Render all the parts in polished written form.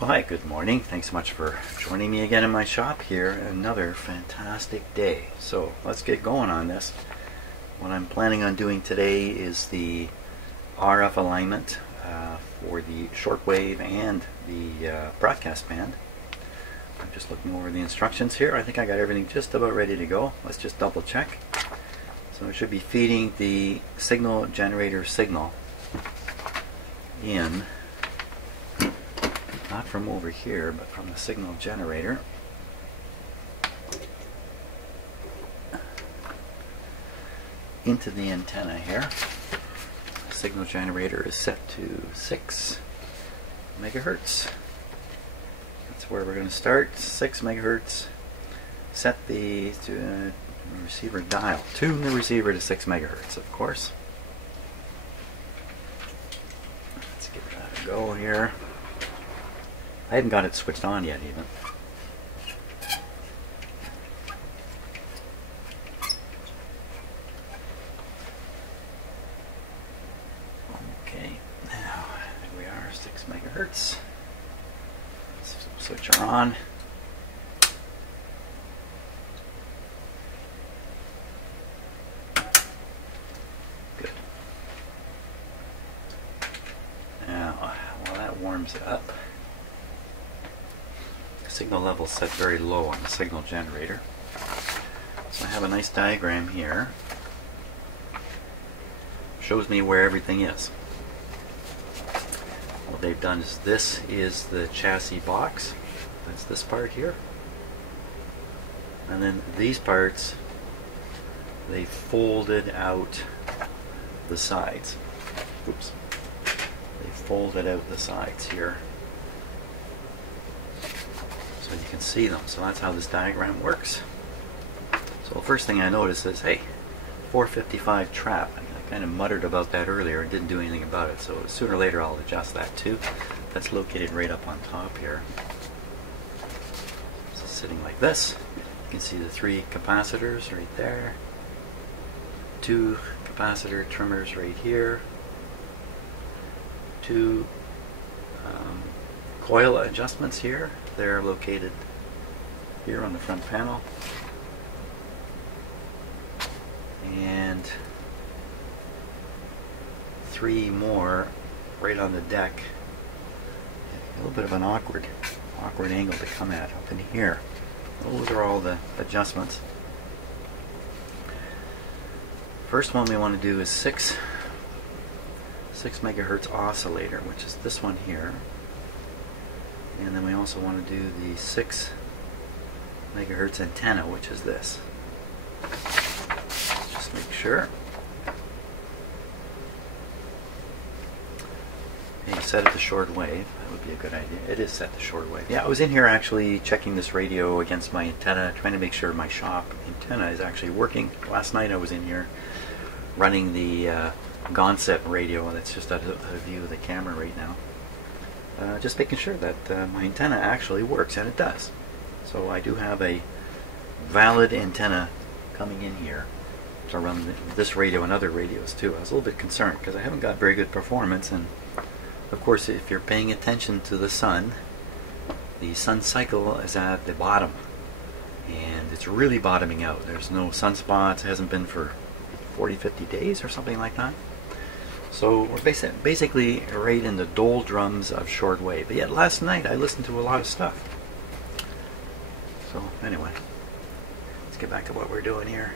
Well, hi, good morning. Thanks so much for joining me again in my shop here. Another fantastic day. So let's get going on this. What I'm planning on doing today is the RF alignment for the shortwave and the broadcast band. I'm just looking over the instructions here. I think I got everything just about ready to go. Let's just double check. So I should be feeding the signal generator signal in, not from over here, but from the signal generator. Into the antenna here. The signal generator is set to 6 megahertz. That's where we're going to start. 6 megahertz. Set the receiver dial. Tune the receiver to 6 megahertz, of course. Let's give that a go here. I haven't got it switched on yet even. Okay, now here we are, 6 megahertz. Switch her on. Good. Now, while that warms it up, signal level set very low on the signal generator. So I have a nice diagram here. Shows me where everything is. What they've done is, this is the chassis box. That's this part here. And then these parts, they folded out the sides. Oops. They folded out the sides here, so you can see them. So that's how this diagram works. So the first thing I noticed is, hey, 455 trap. I kind of muttered about that earlier and didn't do anything about it. So sooner or later I'll adjust that too. That's located right up on top here. So sitting like this. You can see the 3 capacitors right there. 2 capacitor trimmers right here. 2 coil adjustments here. They're located here on the front panel. And 3 more right on the deck. A little bit of an awkward angle to come at up in here. Those are all the adjustments. First one we want to do is 6 megahertz oscillator, which is this one here. And then we also want to do the 6 megahertz antenna, which is this. Just make sure. Okay, set it to shortwave. That would be a good idea. It is set to shortwave. Yeah, I was in here actually checking this radio against my antenna, trying to make sure my shop antenna is actually working. Last night I was in here running the Gonset radio that's just out of view of the camera right now. Just making sure that my antenna actually works, and it does. So I do have a valid antenna coming in here to run this radio and other radios too. I was a little bit concerned because I haven't got very good performance, and of course if you're paying attention to the sun cycle is at the bottom, and it's really bottoming out. There's no sunspots, it hasn't been for 40-50 days or something like that. So we're basically right in the doldrums of shortwave. But yet last night I listened to a lot of stuff. So anyway, let's get back to what we're doing here.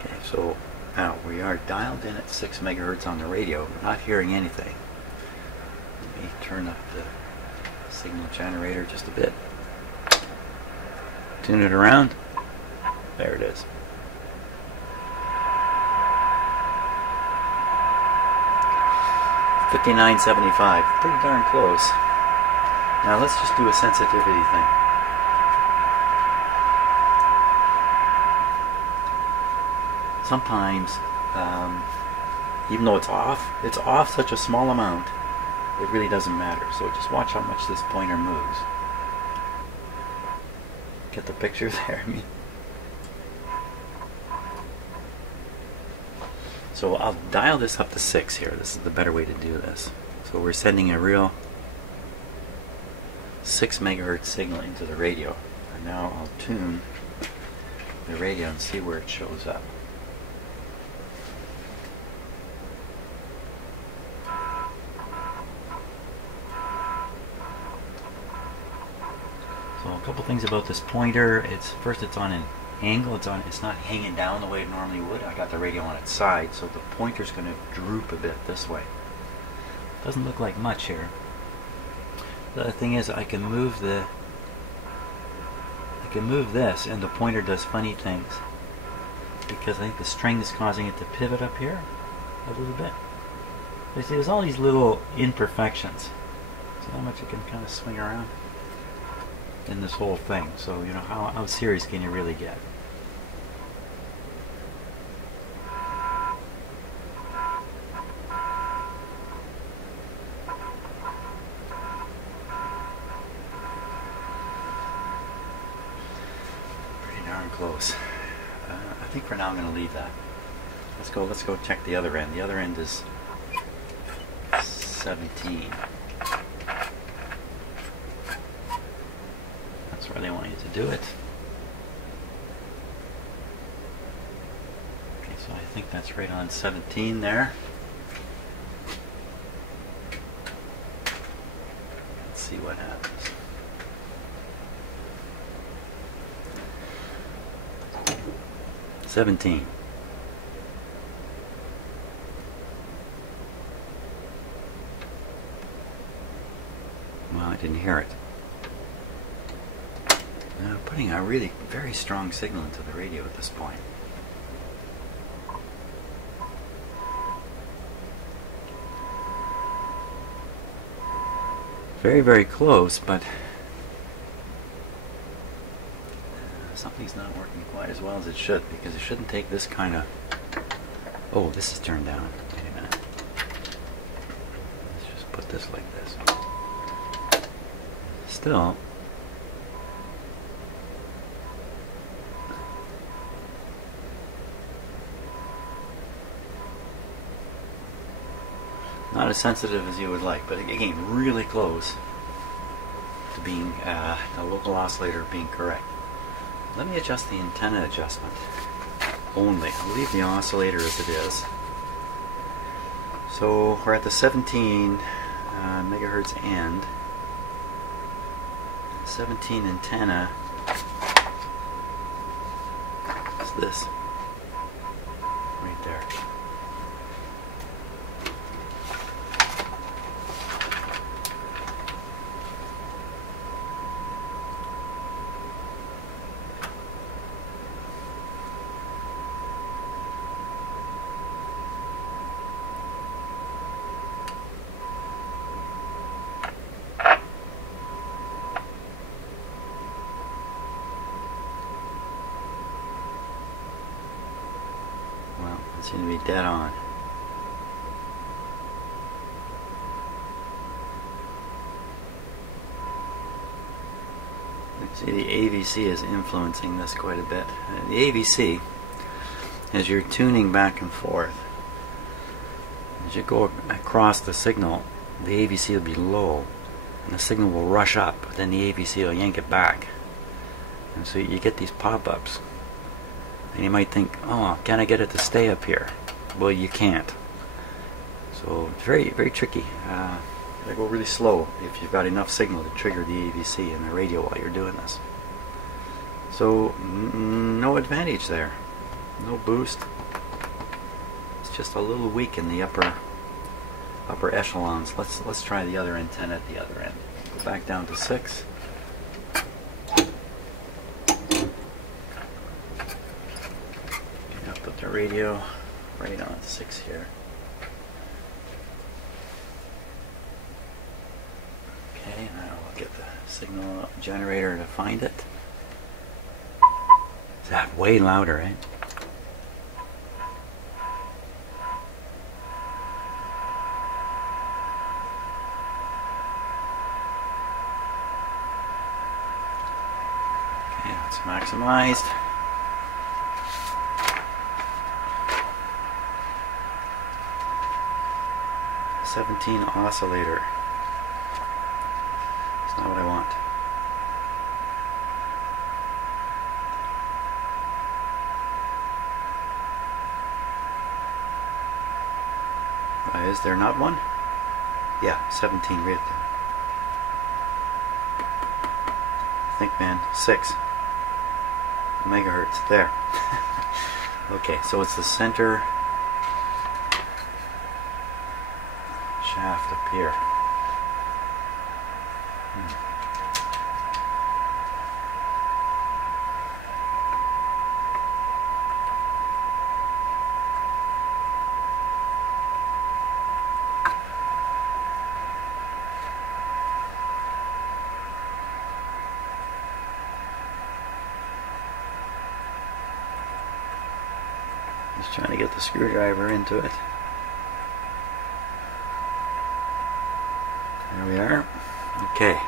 Okay, so now we are dialed in at 6 megahertz on the radio. We're not hearing anything. Let me turn up the signal generator just a bit. Tune it around. There it is. $59.75. Pretty darn close. Now let's just do a sensitivity thing. Sometimes, even though it's off such a small amount, it really doesn't matter. So just watch how much this pointer moves. Get the picture there? I mean, So I'll dial this up to 6 here. This is the better way to do this. So we're sending a real 6 megahertz signal into the radio. And now I'll tune the radio and see where it shows up. So a couple things about this pointer. First it's on an angle. It's not hanging down the way it normally would. I got the radio on its side, so the pointer's going to droop a bit this way. Doesn't look like much here. The other thing is I can move this, and the pointer does funny things because I think the string is causing it to pivot up here a little bit. You see, there's all these little imperfections. So how much it can kind of swing around in this whole thing. So you know, how serious can you really get? Close. I think for now I'm going to leave that. Let's go check the other end. The other end is 17. That's where they want you to do it. Okay, so I think that's right on 17 there. Let's see what happens. $17. Well, I didn't hear it. Now, putting a really very strong signal into the radio at this point. Very, very close, but something's not working quite as well as it should, because it shouldn't take this kind of... Oh, this is turned down. Wait a minute. Let's just put this like this. Still, not as sensitive as you would like, but again, really close to being the local oscillator being correct. Let me adjust the antenna adjustment only. I'll leave the oscillator as it is. So we're at the 17 megahertz end. 17 antenna is this right there. Seem to be dead on. You see the AVC is influencing this quite a bit. The AVC, as you're tuning back and forth, as you go across the signal, the AVC will be low and the signal will rush up, but then the AVC will yank it back. And so you get these pop-ups. And you might think, oh, can I get it to stay up here? Well, you can't. So it's very, very tricky. You gotta go really slow if you've got enough signal to trigger the AVC in the radio while you're doing this. So no advantage there. No boost. It's just a little weak in the upper echelons. Let's try the other antenna at the other end. Go back down to 6. Put the radio right on 6 here. Okay, now I'll get the signal generator to find it. Is that way louder, right? Okay, that's maximized. 17 oscillator. It's not what I want. Is there not one? Yeah, 17 right there. Think, man, 6 megahertz there. Okay, so it's the center shaft up here. Just trying to get the screwdriver into it. There we are. Okay.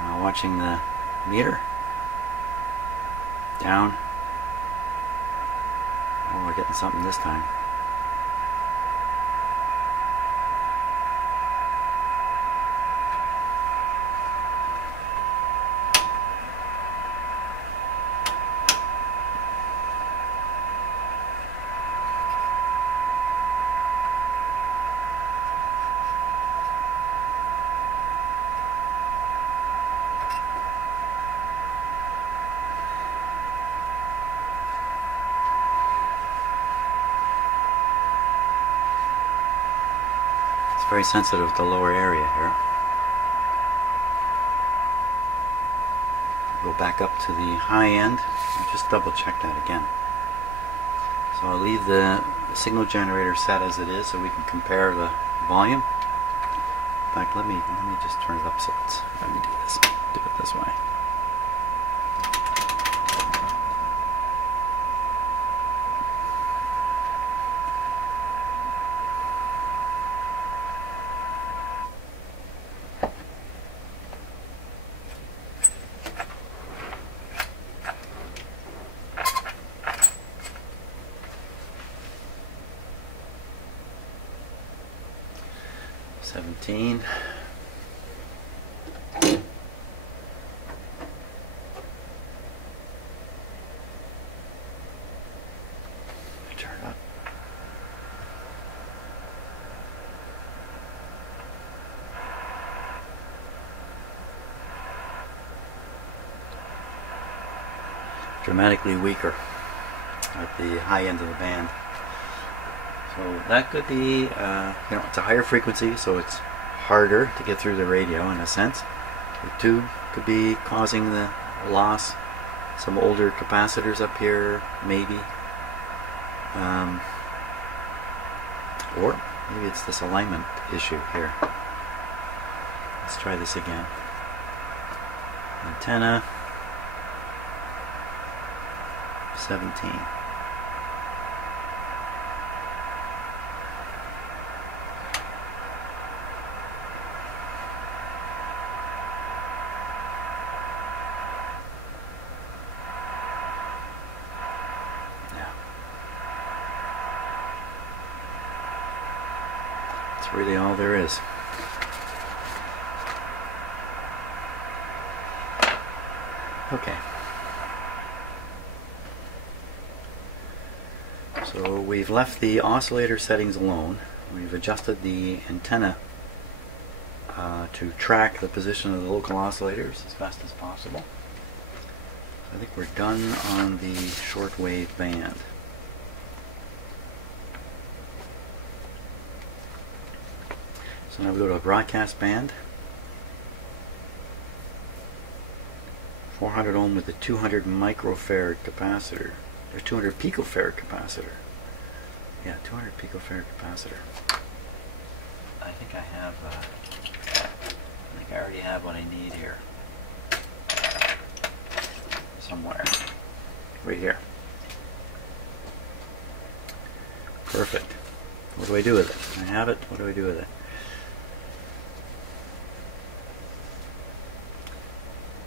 Now watching the meter. Down. Oh, we're getting something this time. Very sensitive to lower area here. Go back up to the high end and just double check that again. So I'll leave the signal generator set as it is so we can compare the volume. In fact, let me just turn it up so it's, let me do it this way. Turn it up. Dramatically weaker at the high end of the band. So that could be, it's a higher frequency, so it's harder to get through the radio in a sense. The tube could be causing the loss. Some older capacitors up here, maybe. Or maybe it's this alignment issue here. Let's try this again. Antenna 17. That's really all there is. Okay. So we've left the oscillator settings alone. We've adjusted the antenna to track the position of the local oscillators as best as possible. I think we're done on the shortwave band. So now we go to a broadcast band. 400 ohm with a 200 microfarad capacitor. Or 200 picofarad capacitor. Yeah, 200 picofarad capacitor. I think I already have what I need here. Somewhere. Right here. Perfect. What do I do with it? I have it. What do I do with it?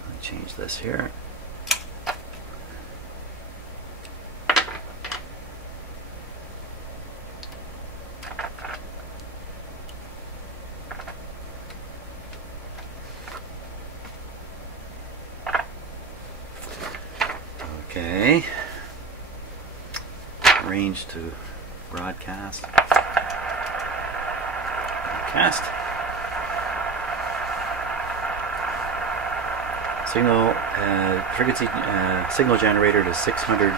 Let me change this here. Okay. Range to broadcast. Broadcast. Signal frequency signal generator to 600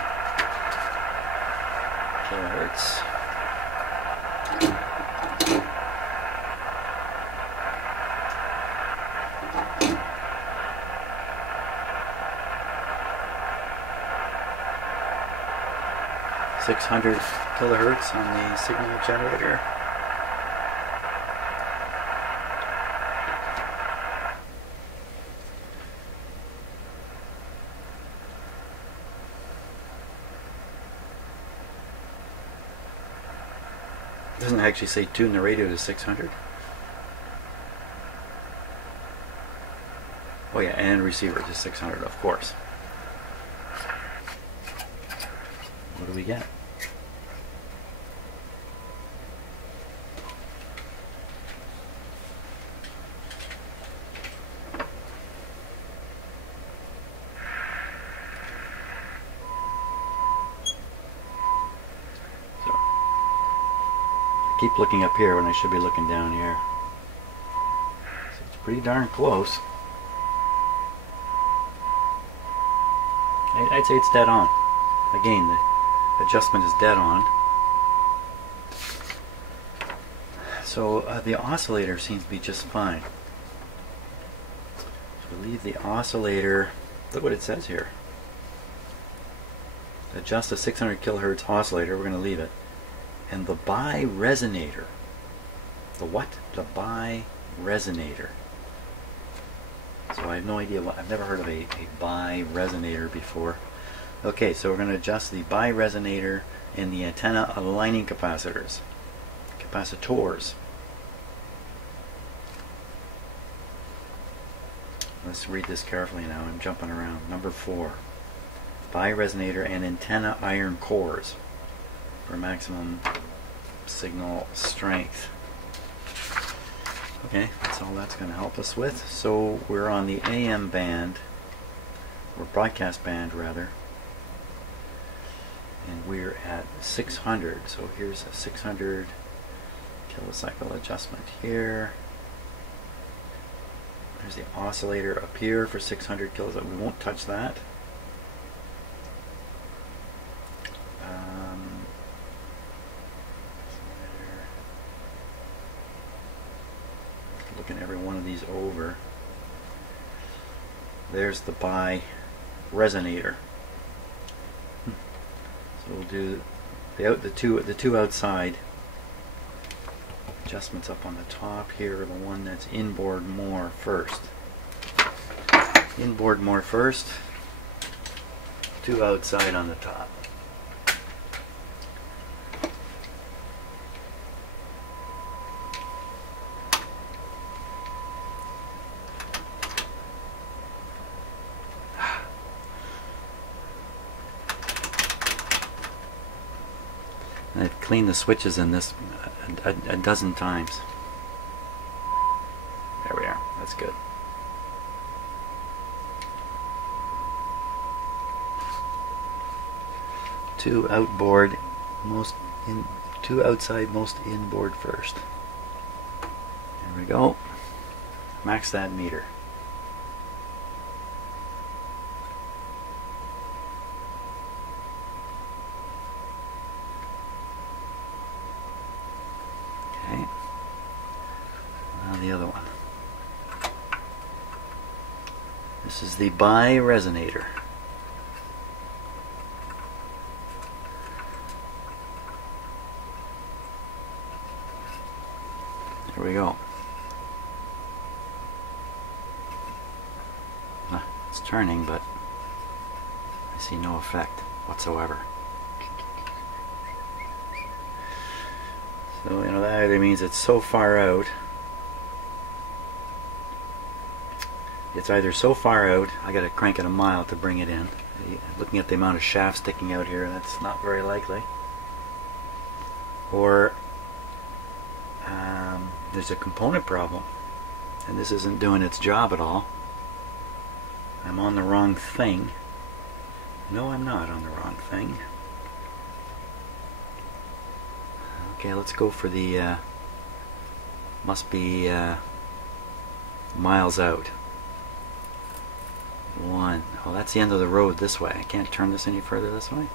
kilohertz. .600 kilohertz on the signal generator. It doesn't actually say tune the radio to 600. Oh yeah, and receiver to 600, of course. What do we get? Keep looking up here when I should be looking down here. So it's pretty darn close. I'd say it's dead on. Again, the adjustment is dead on. So the oscillator seems to be just fine. So we leave the oscillator. Look what it says here. Adjust a 600 kilohertz oscillator. We're going to leave it. And the bi-resonator. The what? The bi-resonator. So I have no idea what. I've never heard of a bi-resonator before. Okay, so we're going to adjust the bi-resonator and the antenna aligning capacitors. Capacitors. Let's read this carefully now. I'm jumping around. Number 4. Bi-resonator and antenna iron cores for maximum signal strength. Okay, that's all that's going to help us with. So we're on the AM band, or broadcast band rather, and we're at 600. So here's a 600 kilocycle adjustment here. There's the oscillator up here for 600 kilocycle. We won't touch that. Looking every one of these over. There's the bi-resonator. So we'll do the two outside adjustments up on the top here. The one that's inboard more first. Inboard more first. Two outside on the top. I've cleaned the switches in this a dozen times. There we are. That's good. Two outboard, two outside, most inboard first. There we go. Max that meter. The other one. This is the bi-resonator. There we go. It's turning, but I see no effect whatsoever. So, that either means it's so far out. It's either so far out, I got to crank it a mile to bring it in. Looking at the amount of shaft sticking out here, that's not very likely. Or there's a component problem, and this isn't doing its job at all. I'm on the wrong thing. No, I'm not on the wrong thing. Okay, let's go for the, must be miles out. 1. Oh, that's the end of the road this way. I can't turn this any further this way.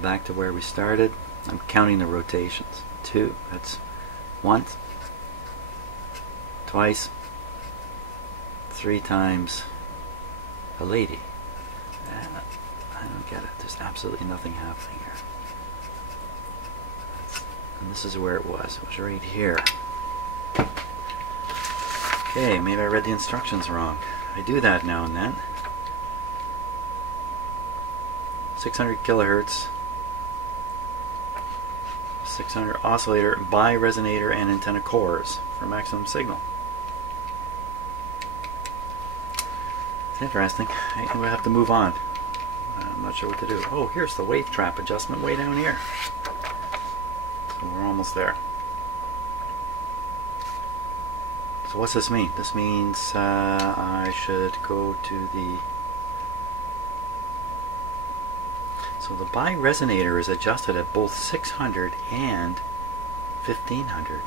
Back to where we started. I'm counting the rotations. 2. That's once, twice, 3 times a lady. I don't get it. There's absolutely nothing happening here. And this is where it was. It was right here. Okay, maybe I read the instructions wrong. I do that now and then. 600 kilohertz, 600 oscillator, bi-resonator and antenna cores for maximum signal. It's interesting. I think we'll have to move on. I'm not sure what to do. Oh, here's the wave trap adjustment way down here. So we're almost there. So what's this mean? This means I should go to the... So the bi-resonator is adjusted at both 600 and 1500.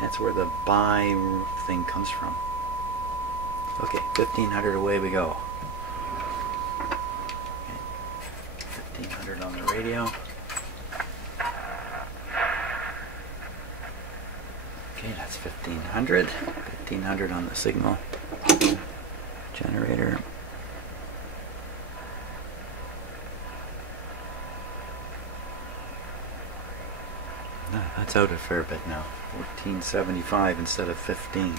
That's where the bi thing comes from. Okay, 1500 away we go. Okay, 1500 on the radio. Okay, that's 1500. 1500 on the signal generator. That's out a fair bit now. 1475 instead of 15.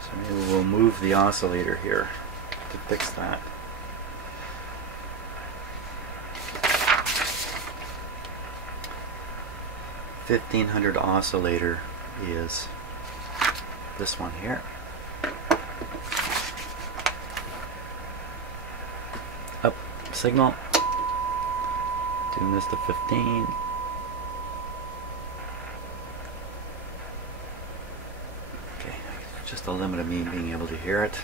So maybe we'll move the oscillator here to fix that. $1,500 oscillator is this one here. Up signal. Tune this to 15. Okay, just the limit of me being able to hear it.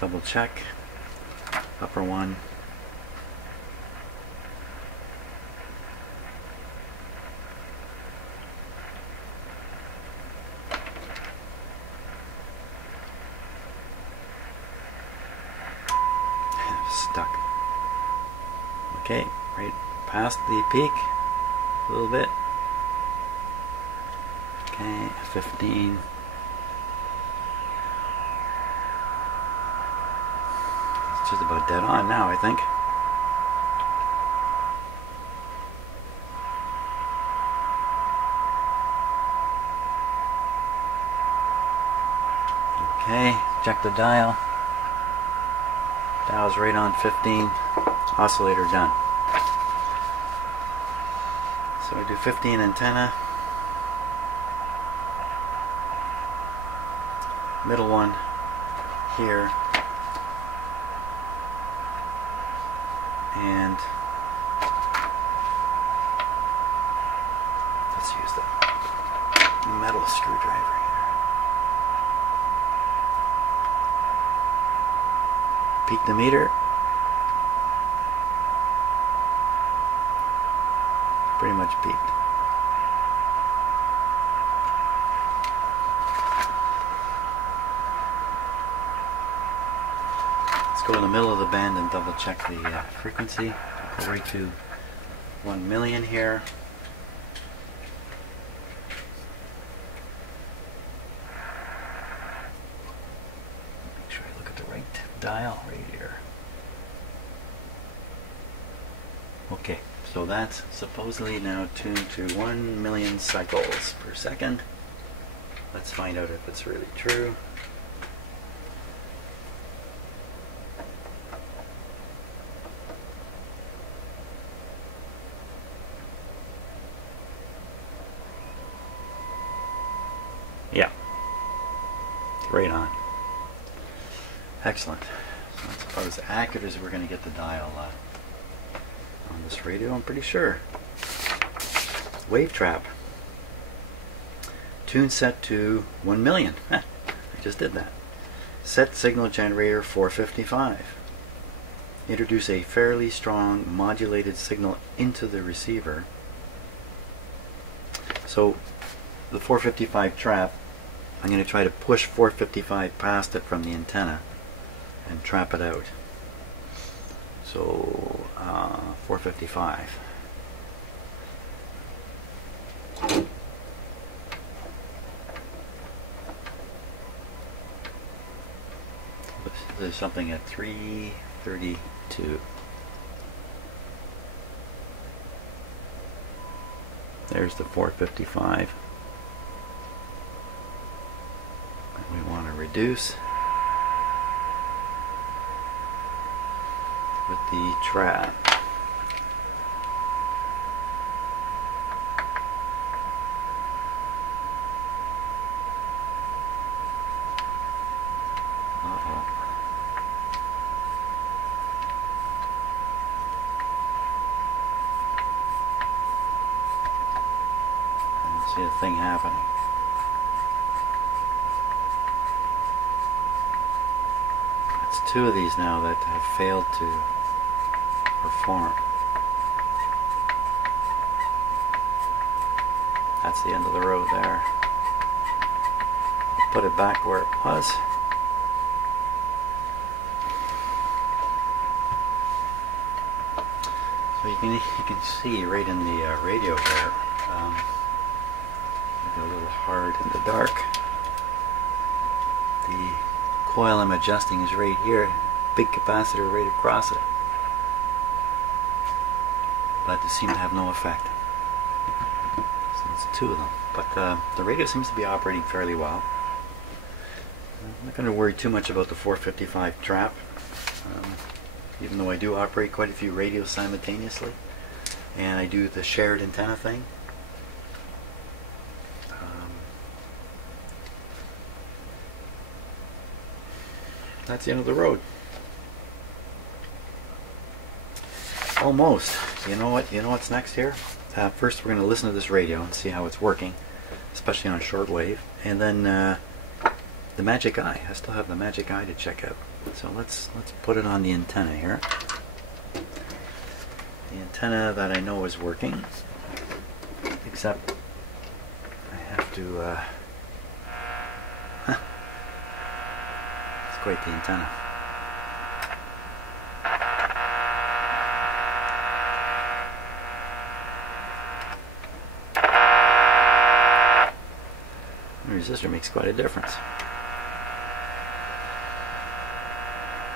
Double check. Upper one. Stuck. Okay, right past the peak a little bit. Okay, 15. It's just about dead on now, I think. Okay, check the dial. Dial's right on 15. Oscillator done. So I do 15 antenna. Middle one here. And let's use the metal screwdriver here. Peak the meter. Pretty much peaked. Let's go to the middle of the band and double check the frequency. Go right to 1 million here. Make sure I look at the right dial right here. Okay, so that's supposedly now tuned to 1 million cycles per second. Let's find out if it's really true. Yeah, it's right on. Excellent. So that's about as accurate as we're going to get the dial on this radio, I'm pretty sure. Wave trap. Tune set to 1 million. I just did that. Set signal generator 455. Introduce a fairly strong modulated signal into the receiver. So the 455 trap, I'm going to try to push 455 past it from the antenna and trap it out. So 455. There's something at 332. There's the 455. And we want to reduce with the trap. See the thing happening. That's two of these now that have failed to perform. That's the end of the road there. I'll put it back where it was. So you can see right in the radio there. A little hard in the dark. The coil I'm adjusting is right here, big capacitor right across it, but they seem to have no effect. So it's two of them, but the radio seems to be operating fairly well. I'm not going to worry too much about the 455 trap, even though I do operate quite a few radios simultaneously, and I do the shared antenna thing. That's the end of the road. Almost. You know what? You know what's next here? First, we're going to listen to this radio and see how it's working, especially on shortwave. And then the magic eye. I still have the magic eye to check out. So let's put it on the antenna here. The antenna that I know is working, except I have to. Quite the antenna. The resistor makes quite a difference.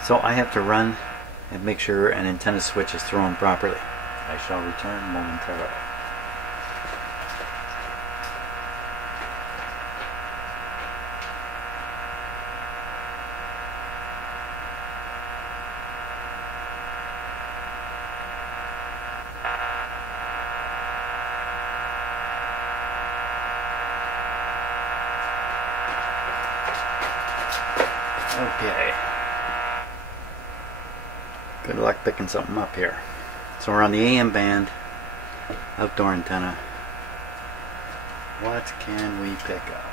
So I have to run and make sure an antenna switch is thrown properly. I shall return momentarily. Okay. Good luck picking something up here. So we're on the AM band, outdoor antenna. What can we pick up?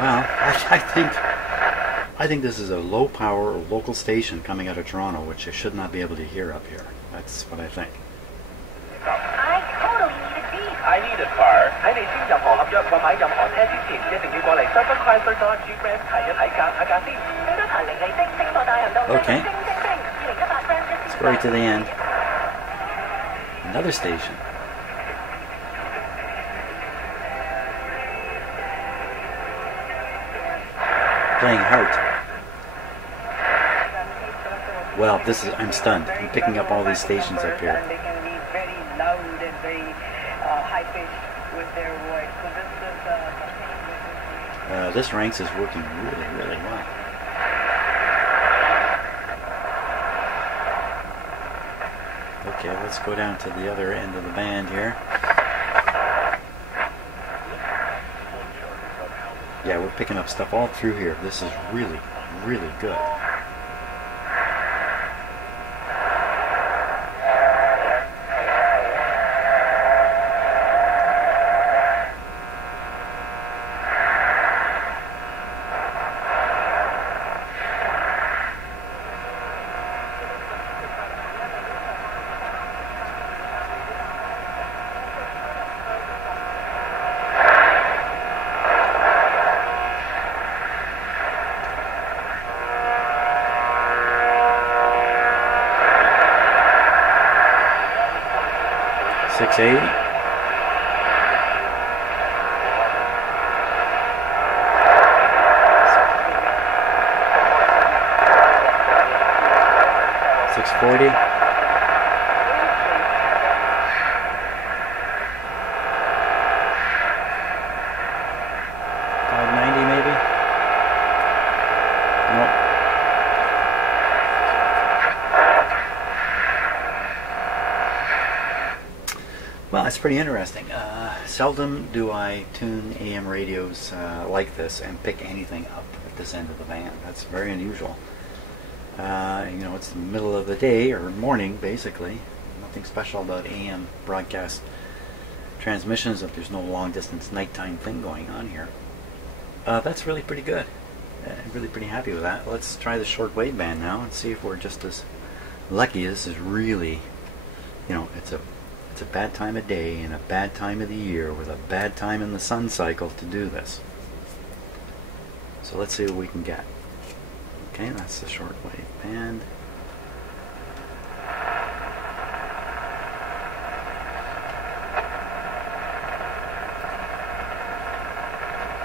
Well, I think this is a low power local station coming out of Toronto, which I should not be able to hear up here. That's what I think. I totally need a Jeep. I need a car. 喺你簽任何合約或買任何車之前，一定要過嚟 Stromberg 快速咗 Jeep Brand 睇一睇價，睇價先。Okay. Let's go right to the end. Another station. Playing Heart. Well, I'm stunned. I'm picking up all these stations up here. They can be very loud and very high-pitched with their voice. So This Ranks is working really, really well. Okay, let's go down to the other end of the band here. Yeah, we're picking up stuff all through here. This is really, really good. $6.40. $5.90 maybe? Nope. Well, it's pretty interesting. Seldom do I tune AM radios like this and pick anything up at this end of the band. That's very unusual. It's the middle of the day or morning, basically. Nothing special about AM broadcast transmissions if there's no long-distance nighttime thing going on here. That's really pretty good. I'm really pretty happy with that. Let's try the shortwave band now and see if we're just as lucky. This is really, it's a bad time of day and a bad time of the year with a bad time in the sun cycle to do this. So let's see what we can get. Okay, that's the shortwave band.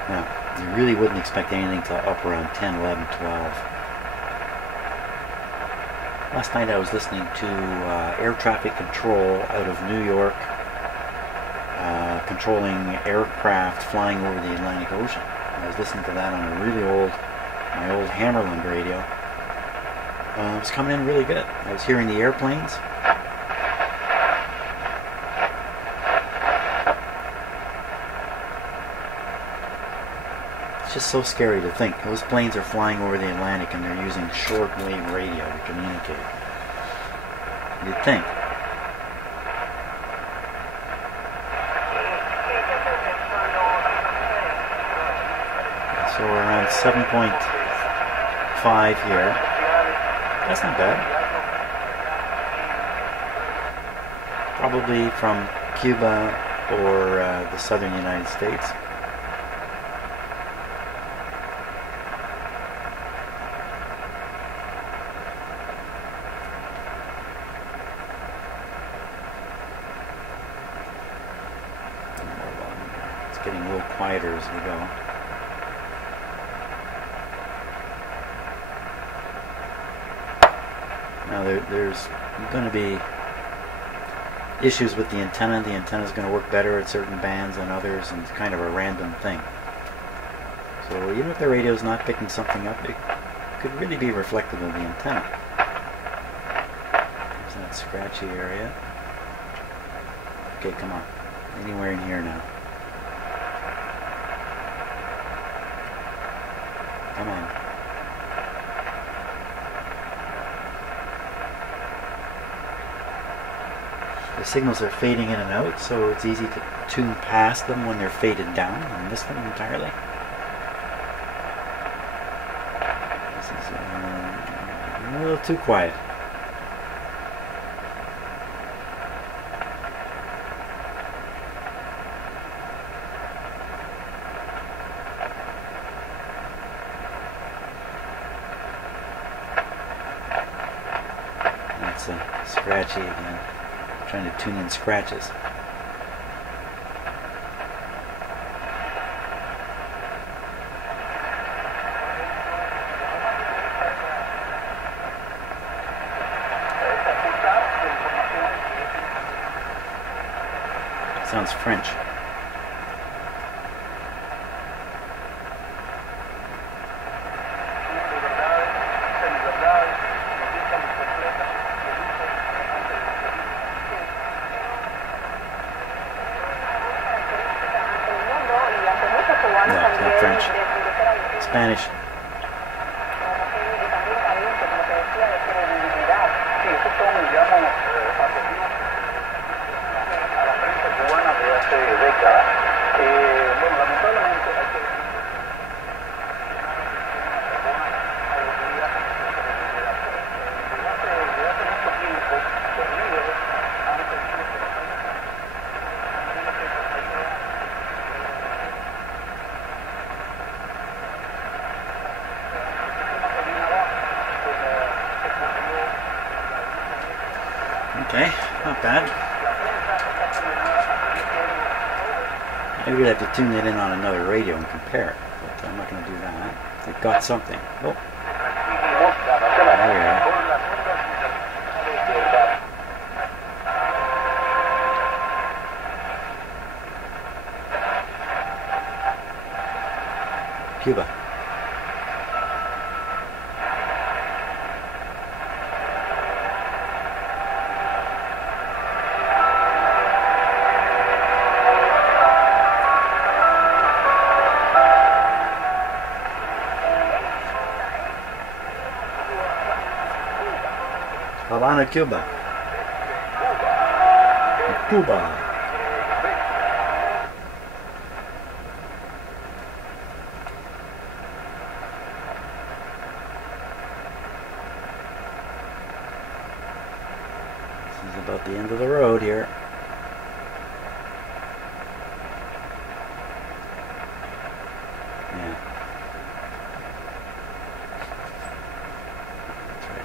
Now, you really wouldn't expect anything till up around 10, 11, 12. Last night I was listening to air traffic control out of New York, controlling aircraft flying over the Atlantic Ocean. I was listening to that on my old Hammerland radio. It was coming in really good. I was hearing the airplanes. It's just so scary to think. Those planes are flying over the Atlantic and they're using shortwave radio to communicate. You'd think. So we're around 7.5 here. That's not bad. Probably from Cuba or the southern United States. It's getting a little quieter as we go. Now there's going to be issues with the antenna. The antenna is going to work better at certain bands than others, and it's kind of a random thing. So even if the radio is not picking something up, it could really be reflective of the antenna. There's that scratchy area. Okay, come on. Anywhere in here now. Come on. The signals are fading in and out, so it's easy to tune past them when they're faded down and miss them entirely. This is a little too quiet. it's scratchy again. I'm trying to tune in scratches. Sounds French. French. Spanish. Okay, not bad. Maybe we'd have to tune it in on another radio and compare it, but I'm not going to do that. It got something. Oh, there we are. Cuba. Havana, Cuba. Cuba. This is about the end of the road here. Yeah.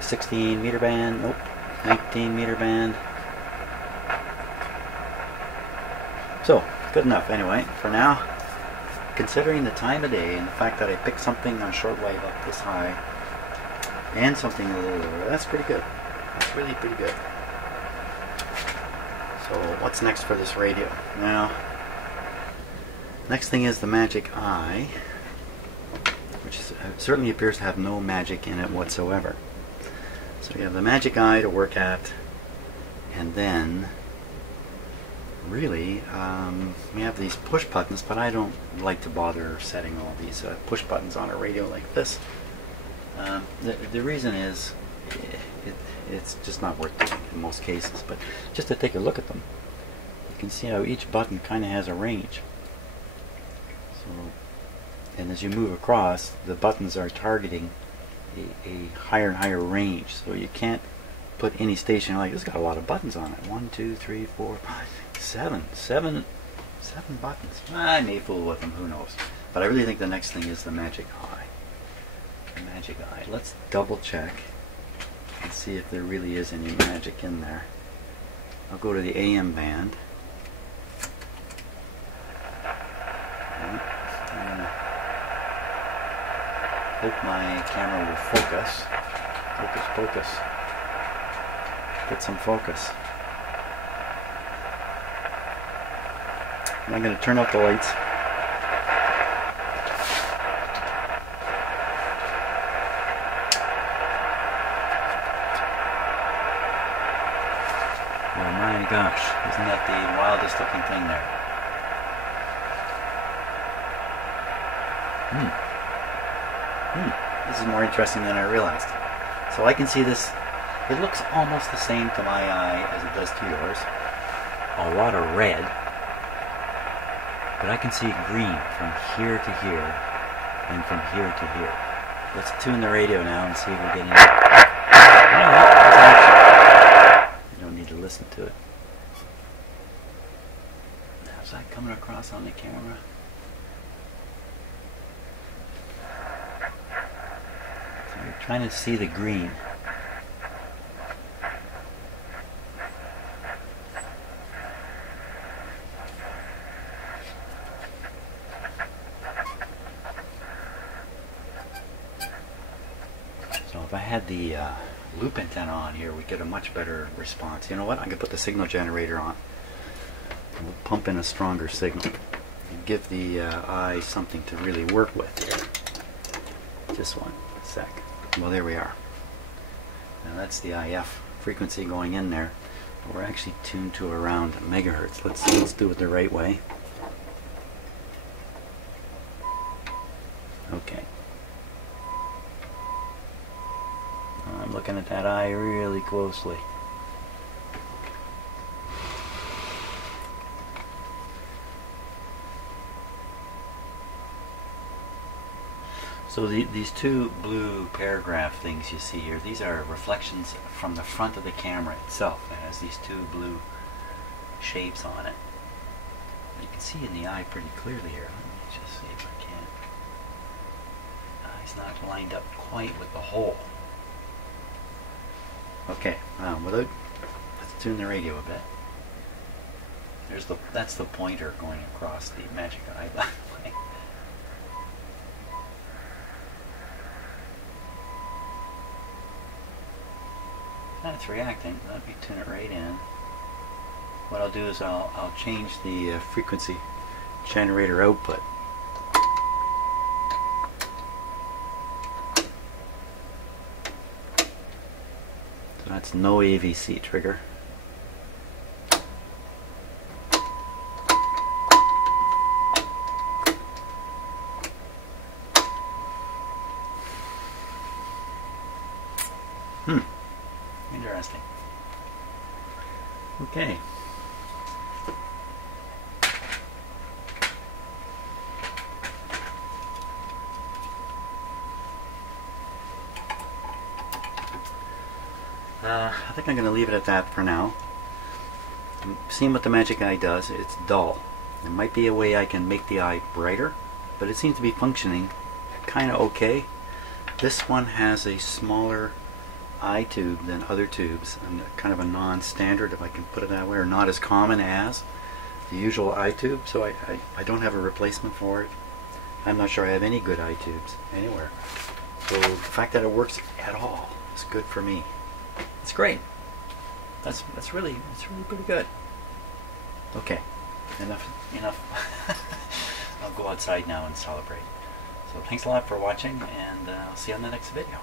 16 meter band, nope, 19 meter band. So, good enough anyway, for now. Considering the time of day and the fact that I picked something on shortwave up this high and something a little lower, that's pretty good. That's really pretty good. So, what's next for this radio? Now, next thing is the Magic Eye, which certainly appears to have no magic in it whatsoever. So we have the Magic Eye to work at, and then really we have these push buttons, but I don't like to bother setting all these push buttons on a radio like this. The reason is it's just not worth doing in most cases, but just to take a look at them, you can see how each button kind of has a range. So, and as you move across, the buttons are targeting a higher and higher range, so you can't put any station like this. Got a lot of buttons on it. 1, 2, 3, 4, 5, 7 buttons. I may fool with them, who knows? But I really think the next thing is the Magic Eye. The Magic Eye. Let's double check and see if there really is any magic in there. I'll go to the AM band. Hope my camera will focus. Focus, focus. Get some focus. And I'm going to turn up the lights. Oh my gosh, isn't that the wildest looking thing there? This is more interesting than I realized. So I can see this. It looks almost the same to my eye as it does to yours. A lot of red. But I can see green from here to here and from here to here. Let's tune the radio now and see if we're getting it. You don't need to listen to it. How's that coming across on the camera? Trying to see the green. the loop antenna on here, we get a much better response. You know what? I'm going to put the signal generator on. We'll pump in a stronger signal. Give the eye something to really work with here. Just one sec. Well, there we are. Now that's the IF frequency going in there. We're actually tuned to around megahertz. Let's do it the right way. Okay. I'm looking at that eye really closely. So these two blue paragraph things you see here, these are reflections from the front of the camera itself. It has these two blue shapes on it. You can see in the eye pretty clearly here. Let me just see if I can. Eye's not lined up quite with the hole. Okay, let's tune the radio a bit. That's the pointer going across the magic eye, by the way. It's reacting. Let me tune it right in. What I'll do is I'll change the frequency generator output. So that's no AVC trigger. Interesting. Okay. I think I'm going to leave it at that for now. I'm seeing what the magic eye does. It's dull. There might be a way I can make the eye brighter, but it seems to be functioning kind of okay. This one has a smaller eye tube than other tubes, and kind of a non-standard, if I can put it that way, or not as common as the usual eye tube, so I don't have a replacement for it. I'm not sure I have any good eye tubes anywhere. So the fact that it works at all is good for me. It's great. That's really pretty good. Okay, enough. I'll go outside now and celebrate. So thanks a lot for watching, and I'll see you on the next video.